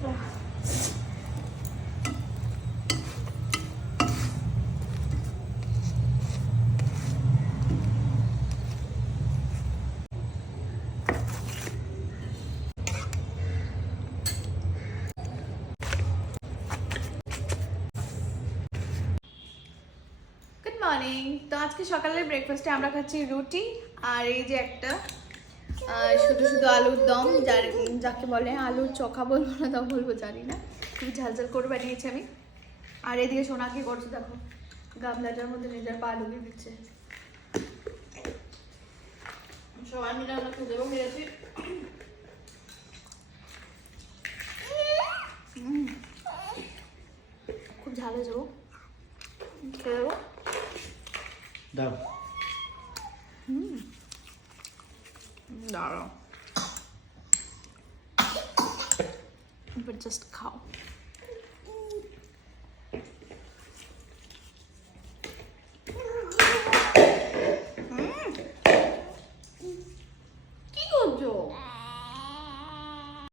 Morning. তো আজকে সকালের ব্রেকফাস্টে আমরা খাচ্ছি রুটি আর এই যে একটা শুধু শুধু আলুর দম, যাকে বলে আলুর চোখা, বলবো না তাও বলবো জানি না, খুবই ঝালঝাল করে বানিয়েছি আমি। আর এদিকে সোনা কি করছে দেখো, গামলাটার মধ্যে নিজের পা ঢুকিয়ে দিচ্ছে। সবাই মিলে আমরা খেতে বসেছি। খুব ঝাল হয়ে যাবো, খেয়ে দেবো। দাও। দাঁড়াও, but just খাও।